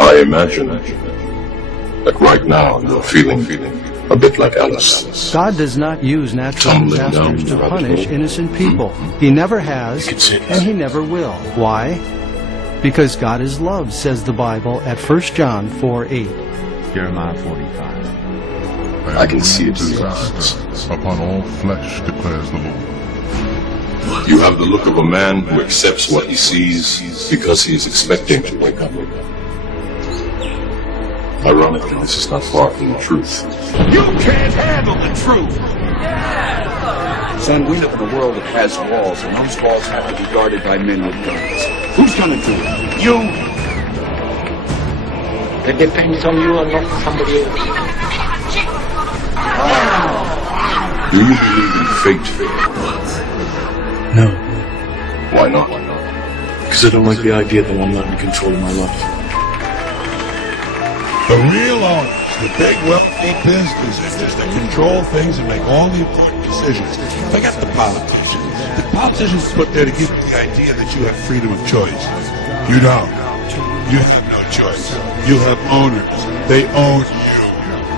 I imagine that right now you're feeling a bit like Alice. God does not use natural disasters to punish innocent people. He never has, and He never will. Why? Because God is love, says the Bible at 1 John 4:8. Jeremiah 45. I can see it in your eyes. Upon all flesh, declares the Lord. You have the look of a man who accepts what he sees because he is expecting to wake up. Ironically, this is not far from the truth. You can't handle the truth! Son, we live in a world that has walls, and those walls have to be guarded by men with guns. Who's gonna do it? You! It depends on you and not somebody else. Do you believe in fate? No. Why not? Because I don't like the idea that I'm not in control of my life. The real owners, the big wealthy businesses that control things and make all the important decisions. Forget the politicians. The politicians are put there to give you the idea that you have freedom of choice. You don't. You have no choice. You have owners. They own you.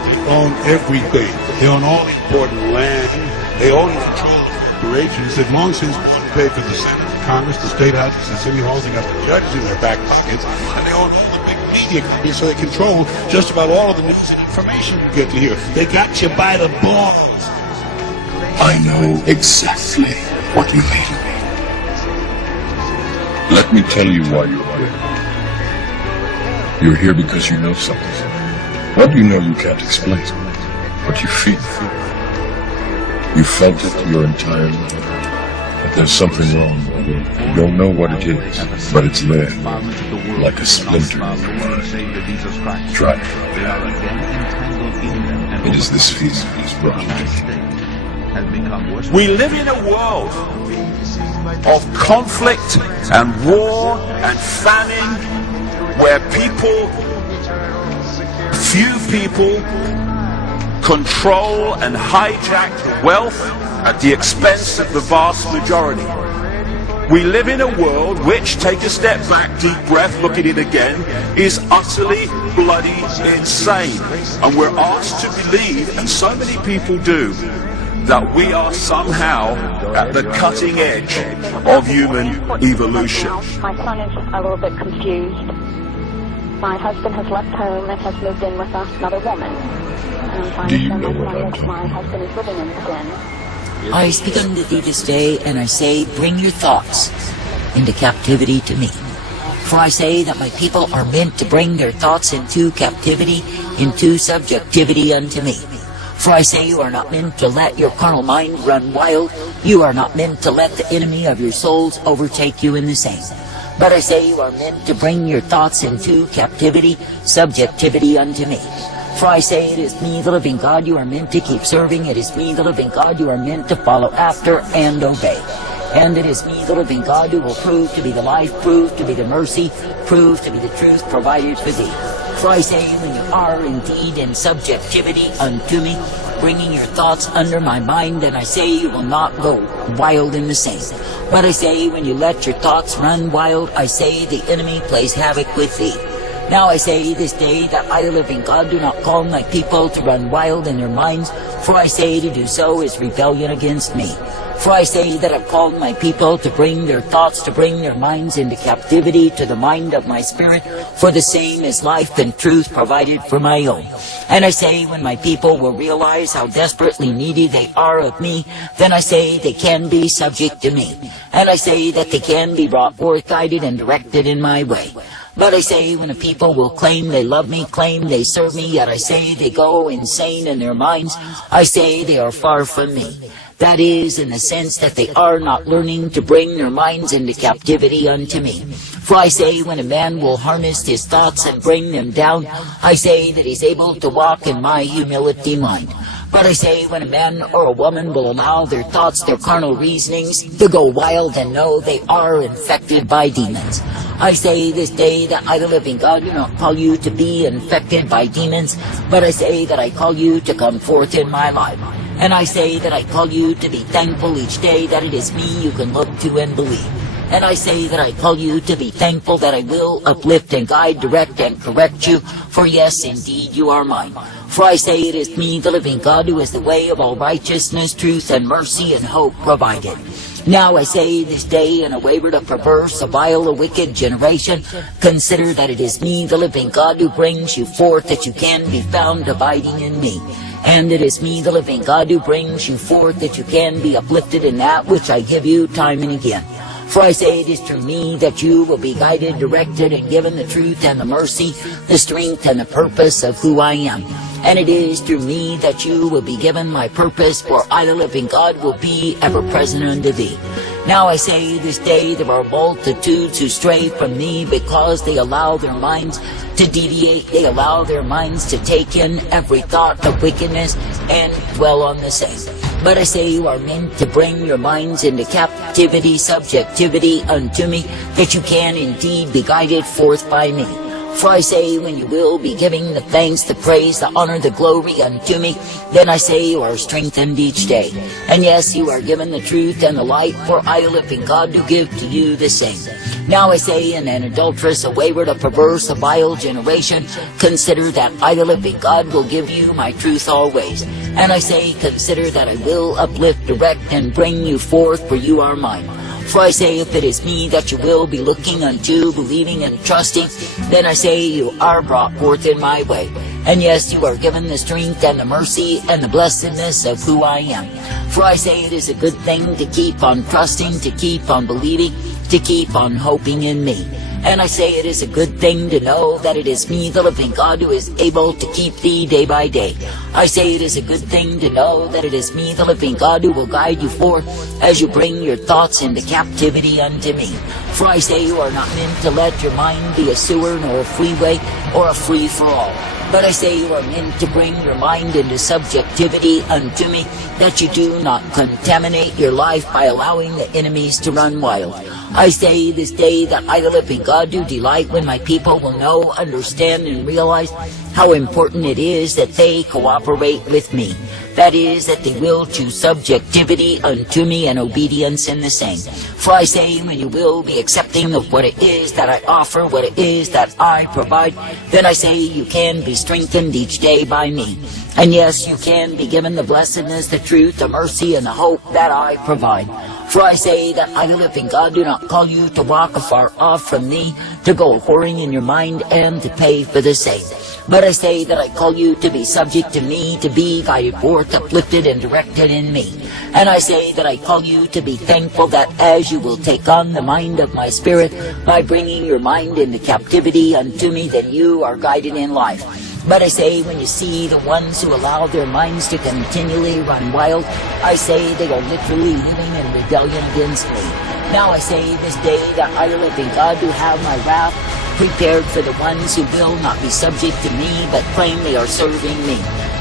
They own everything. They own all the important land. They own and control the corporations that long since pay for the Senate, the Congress, the state houses, and city halls. They got the judges in their back pockets, and they own all the big media companies, so they control just about all of the news and information you get to hear. They got you by the balls. I know exactly what you mean. Let me tell you why you're here. You're here because you know something. What you know you can't explain, but you feel. You felt it your entire life. That there's something wrong. You don't know what it is, but it's there, like a splinter. Try it. It is this feeling that is brought you. We live in a world of conflict and war and famine where few people control and hijack wealth at the expense of the vast majority. We live in a world which, take a step back, deep breath, look at it again, is utterly bloody insane. And we're asked to believe, and so many people do, that we are somehow at the cutting edge of human evolution. My son is a little bit confused. My husband has left home and has moved in with another woman. Do you know what I'm talking My husband is living in sin. I speak unto thee this day, and I say, bring your thoughts into captivity to me. For I say that my people are meant to bring their thoughts into captivity, into subjectivity unto me. For I say you are not meant to let your carnal mind run wild. You are not meant to let the enemy of your souls overtake you in the same. But I say you are meant to bring your thoughts into captivity, subjectivity unto me. For I say it is me, the living God, you are meant to keep serving. It is me, the living God, you are meant to follow after and obey. And it is me, the living God, who will prove to be the life, prove to be the mercy, prove to be the truth provided for thee. For I say when you are indeed in subjectivity unto me, bringing your thoughts under my mind, then I say you will not go wild in the same. But I say when you let your thoughts run wild, I say the enemy plays havoc with thee. Now I say this day that I, the living God, do not call my people to run wild in their minds, for I say to do so is rebellion against me. For I say that I've called my people to bring their thoughts, to bring their minds into captivity to the mind of my spirit, for the same is life and truth provided for my own. And I say when my people will realize how desperately needy they are of me, then I say they can be subject to me. And I say that they can be brought forth, guided and directed in my way. But I say when a people will claim they love me, claim they serve me, yet I say they go insane in their minds, I say they are far from me. That is, in the sense that they are not learning to bring their minds into captivity unto me. For I say when a man will harness his thoughts and bring them down, I say that he's able to walk in my humility mind. But I say when a man or a woman will allow their thoughts, their carnal reasonings, to go wild and know they are infected by demons. I say this day that I, the living God, do not call you to be infected by demons, but I say that I call you to come forth in my life. And I say that I call you to be thankful each day that it is me you can look to and believe. And I say that I call you to be thankful that I will uplift and guide, direct and correct you, for yes, indeed, you are mine. For I say it is me, the living God, who is the way of all righteousness, truth, and mercy, and hope provided. Now I say this day, in a wayward, a perverse, a vile, a wicked generation, consider that it is me, the living God, who brings you forth, that you can be found abiding in me. And it is me, the living God, who brings you forth, that you can be uplifted in that which I give you time and again. For I say it is through me that you will be guided, directed, and given the truth and the mercy, the strength and the purpose of who I am. And it is through me that you will be given my purpose, for I, the living God, will be ever present unto thee. Now I say this day there are multitudes who stray from me because they allow their minds to deviate, they allow their minds to take in every thought of wickedness and dwell on the same. But I say you are meant to bring your minds into captivity, subjectivity unto me, that you can indeed be guided forth by me. For I say, when you will be giving the thanks, the praise, the honor, the glory unto me, then I say you are strengthened each day. And yes, you are given the truth and the light, for I, the living God, do give to you the same. Now I say, in an adulterous, a wayward, a perverse, a vile generation, consider that I, the living God, will give you my truth always. And I say, consider that I will uplift, direct, and bring you forth, for you are mine. For I say, if it is me that you will be looking unto, believing and trusting, then I say you are brought forth in my way. And yes, you are given the strength and the mercy and the blessedness of who I am. For I say it is a good thing to keep on trusting, to keep on believing, to keep on hoping in me. And I say it is a good thing to know that it is me, the living God, who is able to keep thee day by day. I say it is a good thing to know that it is me, the living God, who will guide you forth as you bring your thoughts into captivity unto me. For I say you are not meant to let your mind be a sewer, nor a freeway, or a free-for-all. But I say you are meant to bring your mind into subjectivity unto me, that you do not contaminate your life by allowing the enemies to run wild. I say this day that I, the living God, do delight when my people will know, understand, and realize how important it is that they cooperate with me. That is, that they will choose subjectivity unto me and obedience in the same. For I say, when you will be accepting of what it is that I offer, what it is that I provide, then I say you can be strengthened each day by me. And yes, you can be given the blessedness, the truth, the mercy, and the hope that I provide. For I say that I, the living God, do not call you to walk afar off from me, to go whoring in your mind, and to pay for the same. But I say that I call you to be subject to me, to be guided forth, uplifted, and directed in me. And I say that I call you to be thankful that as you will take on the mind of my spirit, by bringing your mind into captivity unto me, that you are guided in life. But I say, when you see the ones who allow their minds to continually run wild, I say they are literally living in rebellion against me. Now I say this day that I, the living God, do have my wrath prepared for the ones who will not be subject to me, but claim they are serving me.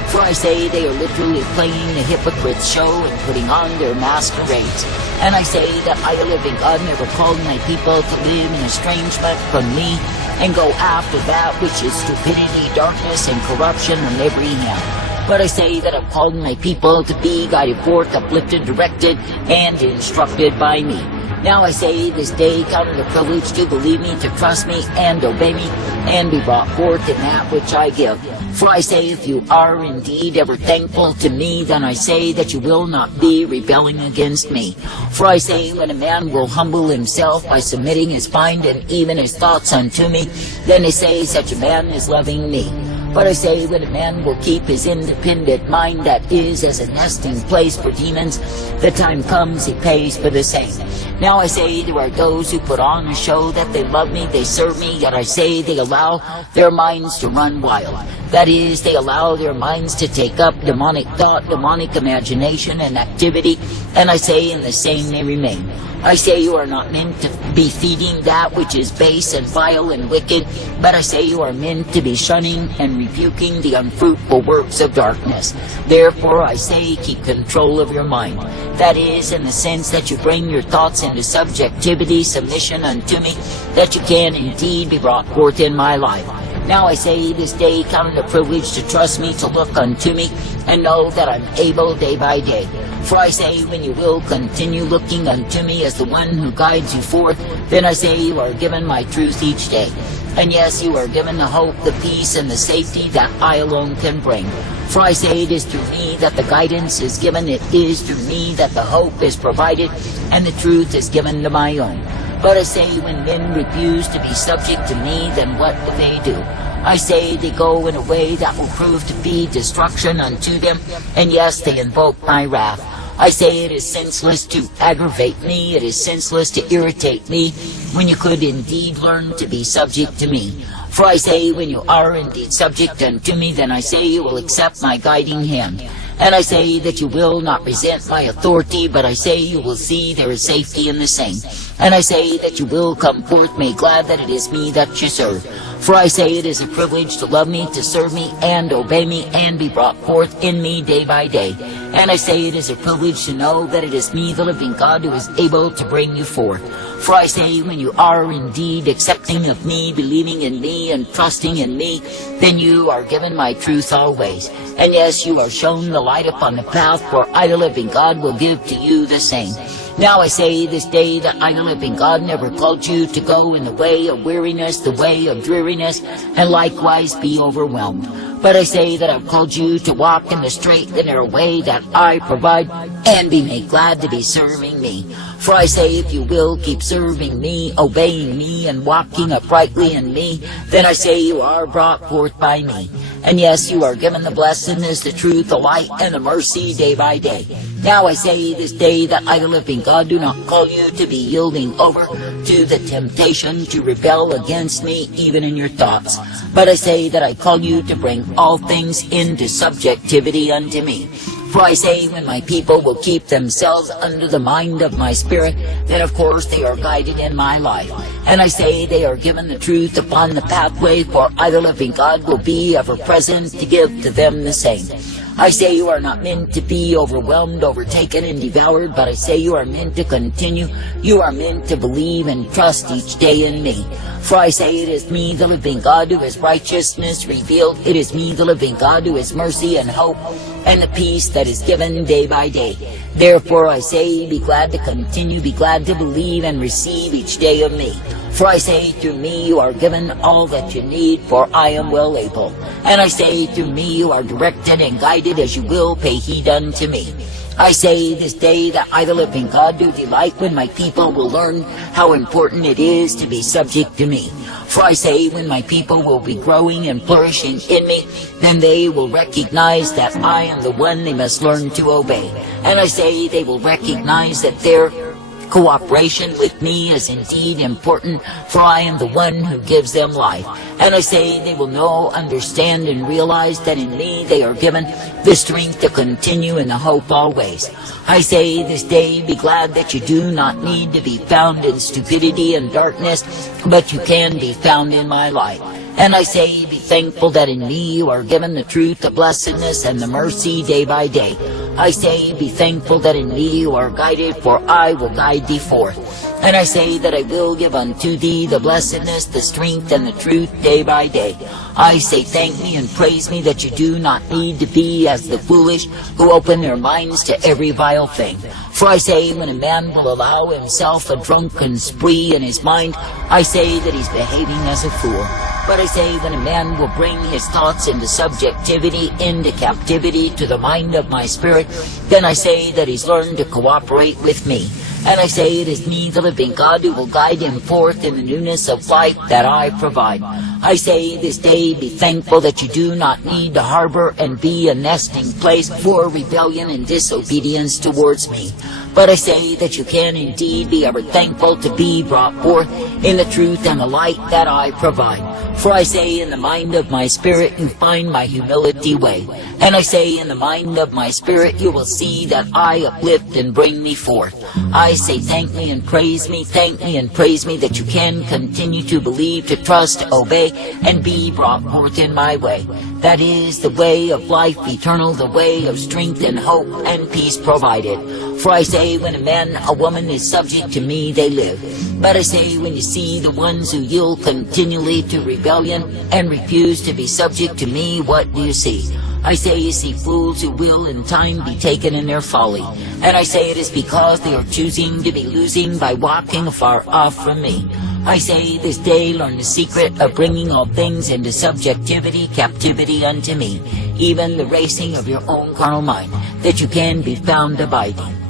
For I say they are literally playing the hypocrite show and putting on their masquerades. And I say that I, the living God, never called my people to live in estrangement from me, and go after that which is stupidity, darkness, and corruption on every hand. But I say that I've called my people to be guided forth, uplifted, directed, and instructed by me. Now I say this day, count it a privilege to believe me, to trust me, and obey me, and be brought forth in that which I give. For I say, if you are indeed ever thankful to me, then I say that you will not be rebelling against me. For I say, when a man will humble himself by submitting his mind and even his thoughts unto me, then I say such a man is loving me. But I say, when a man will keep his independent mind, that is as a nesting place for demons, the time comes he pays for the same. Now I say, there are those who put on a show that they love me, they serve me, yet I say they allow their minds to run wild. That is, they allow their minds to take up demonic thought, demonic imagination, and activity, and I say in the same they remain. I say you are not meant to be feeding that which is base and vile and wicked, but I say you are meant to be shunning and rebuking the unfruitful works of darkness. Therefore I say keep control of your mind. That is, in the sense that you bring your thoughts into subjectivity, submission unto me, that you can indeed be brought forth in my life. Now I say this day, count it a privilege to trust me, to look unto me, and know that I'm able day by day. For I say, when you will continue looking unto me as the one who guides you forth, then I say you are given my truth each day. And yes, you are given the hope, the peace, and the safety that I alone can bring. For I say it is through me that the guidance is given, it is through me that the hope is provided, and the truth is given to my own. But I say, when men refuse to be subject to me, then what do they do? I say they go in a way that will prove to be destruction unto them, and yes, they invoke my wrath. I say it is senseless to aggravate me, it is senseless to irritate me, when you could indeed learn to be subject to me. For I say, when you are indeed subject unto me, then I say you will accept my guiding hand. And I say that you will not resent my authority, but I say you will see there is safety in the same. And I say that you will come forth made glad that it is me that you serve. For I say it is a privilege to love me, to serve me, and obey me, and be brought forth in me day by day. And I say it is a privilege to know that it is me, the living God, who is able to bring you forth. For I say, when you are indeed accepting of me, believing in me, and trusting in me, then you are given my truth always. And yes, you are shown the light upon the path, for I, the living God, will give to you the same. Now I say this day that I, the living God, never called you to go in the way of weariness, the way of dreariness, and likewise be overwhelmed. But I say that I've called you to walk in the straight and narrow way that I provide, and be made glad to be serving me. For I say, if you will keep serving me, obeying me, and walking uprightly in me, then I say you are brought forth by me. And yes, you are given the blessedness, the truth, the light, and the mercy day by day. Now I say this day that I, the living God, do not call you to be yielding over to the temptation to rebel against me, even in your thoughts. But I say that I call you to bring all things into subjectivity unto me. For I say, when my people will keep themselves under the mind of my spirit, then of course they are guided in my life. And I say they are given the truth upon the pathway, for I, the living God, will be ever present to give to them the same. I say you are not meant to be overwhelmed, overtaken, and devoured, but I say you are meant to continue. You are meant to believe and trust each day in me. For I say it is me, the living God, who is righteousness revealed. It is me, the living God, who is mercy and hope, and the peace that is given day by day. Therefore I say, be glad to continue, be glad to believe and receive each day of me. For I say, through me you are given all that you need, for I am well able. And I say, through me you are directed and guided as you will pay heed unto me. I say this day that I, the living God, do delight when my people will learn how important it is to be subject to me. For I say, when my people will be growing and flourishing in me, then they will recognize that I am the one they must learn to obey. And I say they will recognize that their cooperation with me is indeed important, for I am the one who gives them life. And I say they will know, understand, and realize that in me they are given the strength to continue in the hope always. I say this day, be glad that you do not need to be found in stupidity and darkness, but you can be found in my light. And I say, be thankful that in me you are given the truth, the blessedness, and the mercy day by day. I say, be thankful that in me you are guided, for I will guide thee forth. And I say that I will give unto thee the blessedness, the strength, and the truth day by day. I say, thank me and praise me that you do not need to be as the foolish who open their minds to every vile thing. For I say, when a man will allow himself a drunken spree in his mind, I say that he's behaving as a fool. But I say, when a man will bring his thoughts into subjectivity, into captivity to the mind of my spirit, then I say that he's learned to cooperate with me. And I say it is me, the living God, who will guide him forth in the newness of life that I provide. I say this day, be thankful that you do not need to harbor and be a nesting place for rebellion and disobedience towards me. But I say that you can indeed be ever thankful to be brought forth in the truth and the light that I provide. For I say, in the mind of my spirit you find my humility way. And I say, in the mind of my spirit you will see that I uplift and bring me forth. I say, thank me and praise me that you can continue to believe, to trust, to obey, and be brought forth in my way. That is the way of life eternal, the way of strength and hope and peace provided. For I say, when a man, a woman is subject to me, they live. But I say, when you see the ones who yield continually to rebellion and refuse to be subject to me, what do you see? I say you see fools who will in time be taken in their folly. And I say it is because they are choosing to be losing by walking afar off from me. I say this day learn the secret of bringing all things into subjectivity, captivity unto me, even the racing of your own carnal mind, that you can be found abiding.